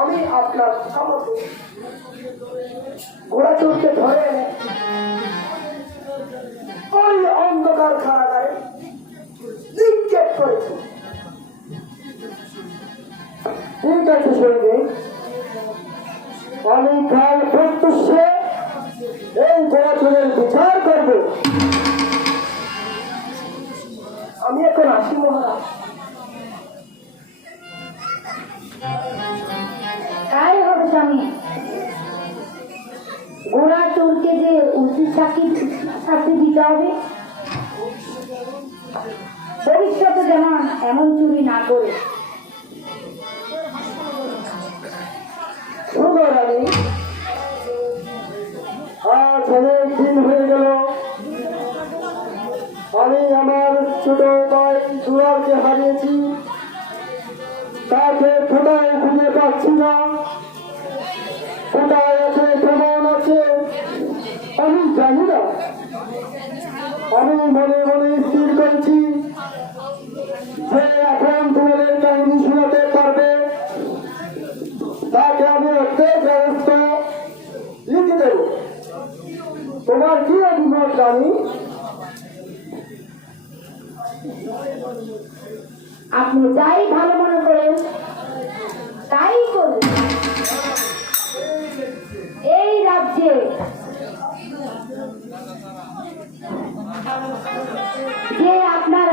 আমি আপনার সামনে ঘোড়া চড়তে ধরে ওই অন্ধকার কারাগারে নিক্ষেপ করেছি। ঠিক আছে সৈনিক, আমি কাল প্রত্যুষে এই ঘোড়া চোরের বিচার করব। আমি এখন আসি মহারাজ। তাই হবে স্বামী, ঘোড়া চোরকে যে উচিত শাস্তি দিতে হবে, ভবিষ্যতে যেমন এমন চুরি না করে। আজ অনেক দিন হয়ে গেল আমি আমার ছোট ভাই দুলালকে হারিয়েছি। তাকে কোথায় খুঁজে পাচ্ছি না, কোথায় আছে কেমন আছে আমি জানি না। আমি মনে মনে স্থির করেছি যে এখন তোমাদের কাহিনী শোনাতে পারবে তাকে আমি অর্ধেক ব্যবস্থা লিখে দেব। তোমার কি অভিমত জানি? আপনি যাই ভালো মনে করেন তাই করুন। এই রাজ্যে যে আপনার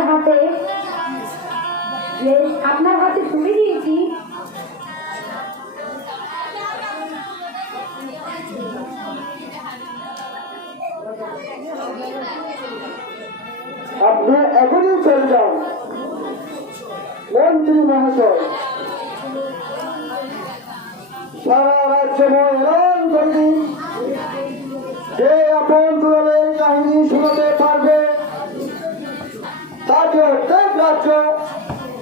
হাতে তুলে দিয়েছি, আপনি এখনই চলে যান মন্ত্রী মহাশয়। সারা রাজ্য এলান করে দিন, যে আপন দুলালের কাহিনী শোনাতে পারবে তাকে অর্ধেক রাজ্য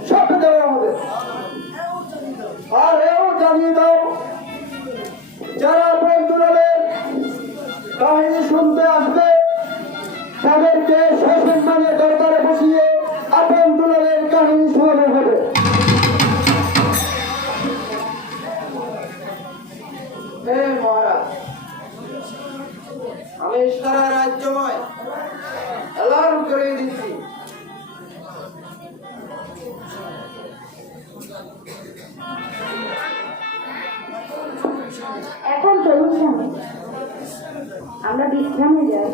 সঁপে দেওয়া হবে। আর এও জানিয়ে দাও, যারা আপন দুলালের কাহিনী শুনতে আসবে তাদেরকে সসম্মানে দরবারে বসিয়ে আপন দুলালের কাহিনী শোনানো হবে। মহারাজ, আমি সারা রাজ্যময় অ্যালার্ম করে দিচ্ছি। এখন চলুন স্বামী, আমরা বিশ্রামে যাই।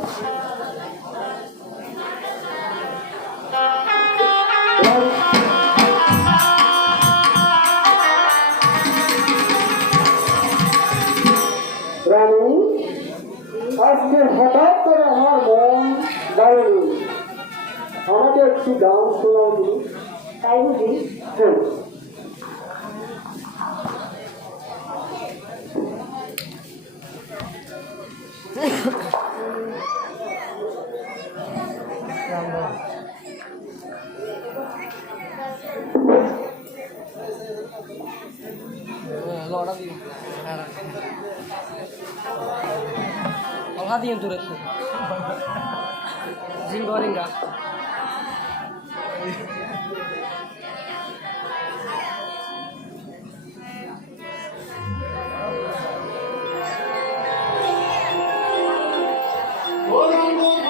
রানী, আজকে হঠাৎ করে আমার মন দাঁড়ালো, আমাকে একটি গান শোনাও দিন। তাই বুঝি? হ্যাঁ। Alhadiyan turut. Zinggoringa. Oh,